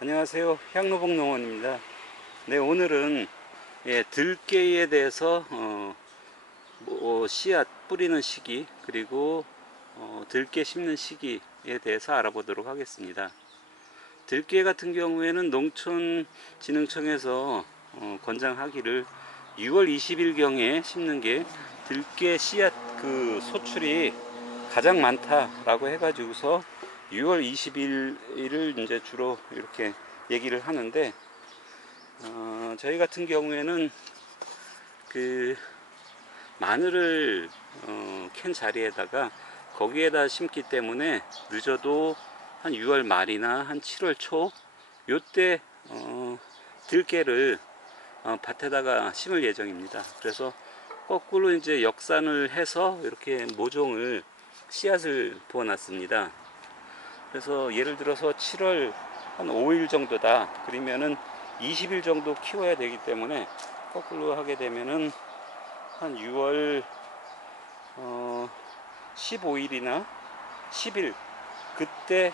안녕하세요. 향로봉농원입니다. 네, 오늘은 들깨에 대해서 씨앗 뿌리는 시기 그리고 들깨 심는 시기에 대해서 알아보도록 하겠습니다. 들깨 같은 경우에는 농촌진흥청에서 권장하기를 6월 20일경에 심는 게 들깨 씨앗 그 소출이 가장 많다라고 해가지고서 6월 20일을 이제 주로 이렇게 얘기를 하는데, 저희 같은 경우에는 그 마늘을 캔 자리에다가 거기에다 심기 때문에 늦어도 한 6월 말이나 한 7월 초 요때 들깨를 밭에다가 심을 예정입니다. 그래서 거꾸로 이제 역산을 해서 이렇게 모종을 씨앗을 부어 놨습니다. 그래서 예를 들어서 7월 한 5일 정도다 그러면은 20일 정도 키워야 되기 때문에 거꾸로 하게 되면은 한 6월 15일이나 10일 그때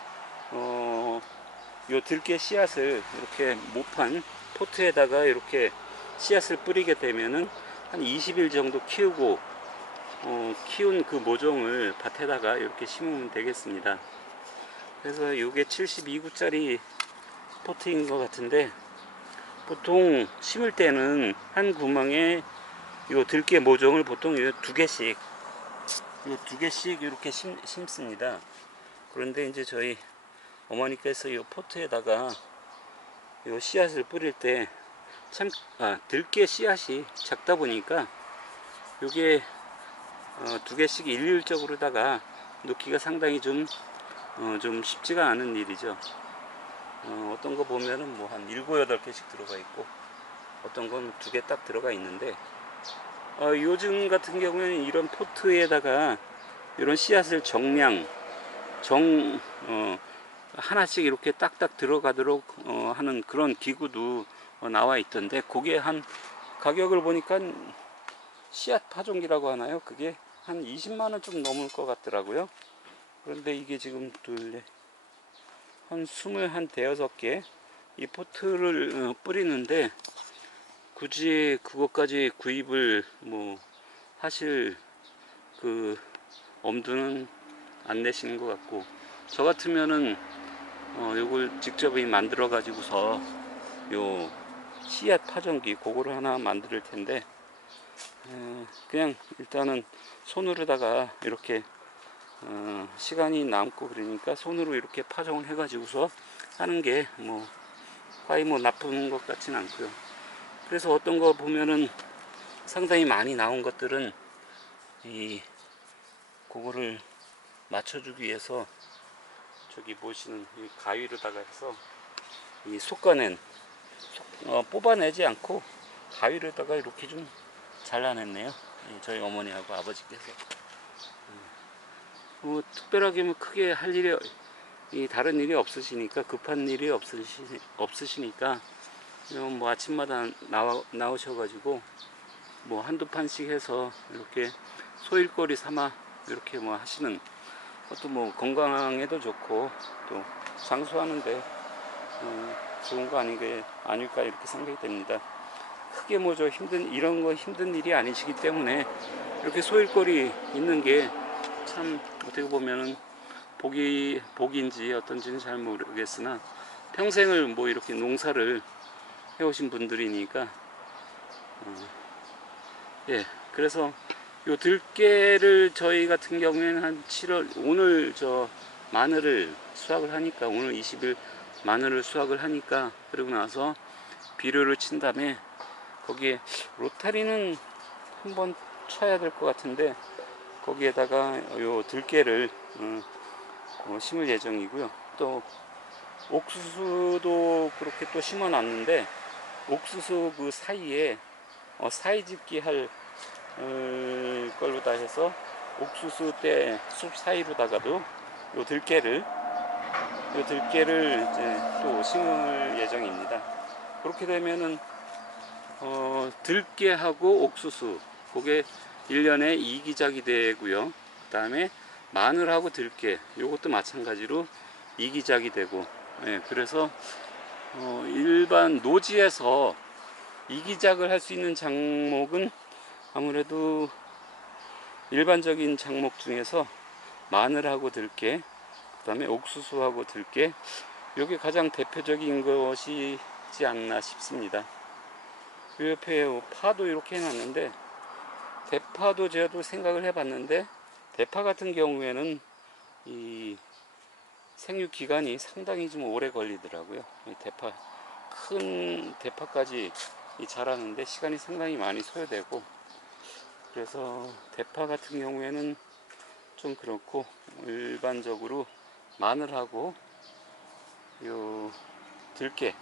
요 들깨 씨앗을 이렇게 모판 포트에다가 이렇게 씨앗을 뿌리게 되면은 한 20일 정도 키우고 키운 그 모종을 밭에다가 이렇게 심으면 되겠습니다. 그래서 이게 72구짜리 포트인 것 같은데, 보통 심을 때는 한 구멍에 요 들깨 모종을 보통 두 개씩 이렇게 심습니다. 그런데 이제 저희 어머니께서 요 포트에다가 요 씨앗을 뿌릴 때 들깨 씨앗이 작다 보니까 요게 두 개씩 일률적으로다가 놓기가 상당히 좀 쉽지가 않은 일이죠. 어떤 거 보면은 뭐 한 7, 8개씩 들어가 있고 어떤 건 두 개 딱 들어가 있는데, 요즘 같은 경우에는 이런 포트에다가 이런 씨앗을 하나씩 이렇게 딱딱 들어가도록 하는 그런 기구도 나와 있던데, 그게 한 가격을 보니까 씨앗 파종기라고 하나요? 그게 한 20만원 좀 넘을 것 같더라고요. 그런데 이게 지금 한 25개 이 포트를 뿌리는데, 굳이 그것까지 구입을 뭐 하실 그 엄두는 안 내시는 것 같고, 저 같으면은 요걸 직접 만들어 가지고서 요 씨앗 파종기 그거를 하나 만들 텐데, 그냥 일단은 손으로다가 이렇게 시간이 남고 그러니까 손으로 이렇게 파종을 해 가지고서 하는 게 뭐 거의 뭐 나쁜 것 같진 않고요. 그래서 어떤 거 보면은 상당히 많이 나온 것들은 그거를 맞춰주기 위해서 저기 보시는 이 가위로다가 해서 이 뽑아내지 않고 가위로다가 이렇게 좀 잘라냈네요. 저희 어머니하고 아버지께서. 뭐 특별하게 뭐 크게 할 일이 다른 일이 없으시니까, 급한 일이 없으시니까 뭐 아침마다 나오셔가지고 뭐 한두 판씩 해서 이렇게 소일거리 삼아 이렇게 뭐 하시는 것도 뭐 건강에도 좋고 또 장수하는데 좋은 거 아닐까 이렇게 생각이 됩니다. 크게 뭐 저 이런 거 힘든 일이 아니시기 때문에 이렇게 소일거리 있는 게 참 어떻게 보면은 복인지 어떤지는 잘 모르겠으나, 평생을 뭐 이렇게 농사를 해오신 분들이니까 그래서 요 들깨를 저희 같은 경우에는 한 7월 오늘 저 마늘을 수확을 하니까, 오늘 20일 마늘을 수확을 하니까, 그러고 나서 비료를 친 다음에 거기에 로타리는 한번 쳐야 될 것 같은데, 거기에다가 요 들깨를 심을 예정이고요. 또 옥수수도 그렇게 또 심어 놨는데, 옥수수 그 사이에 사이짓기 할 걸로 다 해서 옥수수 때 숲 사이로다가도 요 들깨를 이제 또 심을 예정입니다. 그렇게 되면은 들깨하고 옥수수 그게 1년에 2기작이 되고요. 그 다음에 마늘하고 들깨 요것도 마찬가지로 2기작이 되고, 그래서 일반 노지에서 이기작을 할 수 있는 작목은 아무래도 일반적인 작목 중에서 마늘하고 들깨, 그 다음에 옥수수하고 들깨, 이게 가장 대표적인 것이지 않나 싶습니다. 이 옆에 파도 이렇게 해놨는데, 대파도 제가 생각을 해봤는데, 대파 같은 경우에는 이 생육 기간이 상당히 좀 오래 걸리더라고요. 이 큰 대파까지 자라는데 시간이 상당히 많이 소요되고, 그래서 대파 같은 경우에는 좀 그렇고, 일반적으로 마늘하고 요 들깨,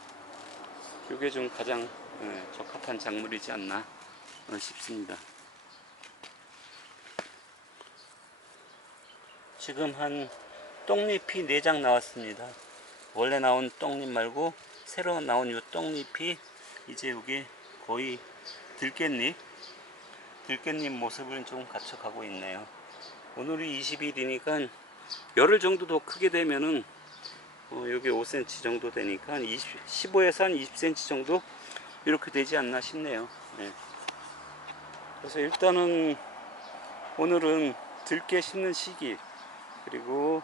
요게 좀 가장 적합한 작물이지 않나 싶습니다. 지금 한 떡잎이 4장 나왔습니다. 원래 나온 떡잎 말고 새로 나온 요 떡잎이 이제 요게 거의 들깻잎 모습을 좀 갖춰가고 있네요. 오늘이 20일이니까 열흘 정도 더 크게 되면은 여기 5cm 정도 되니까 15에서 한 20cm 정도 이렇게 되지 않나 싶네요. 네. 그래서 일단은 오늘은 들깨 심는 시기, 그리고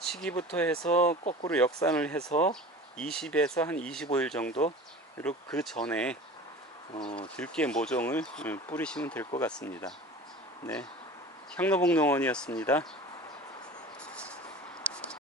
시기부터 해서 거꾸로 역산을 해서 20에서 한 25일 정도, 그리고 그 전에 들깨 모종을 뿌리시면 될 것 같습니다. 네, 향로봉농원이었습니다.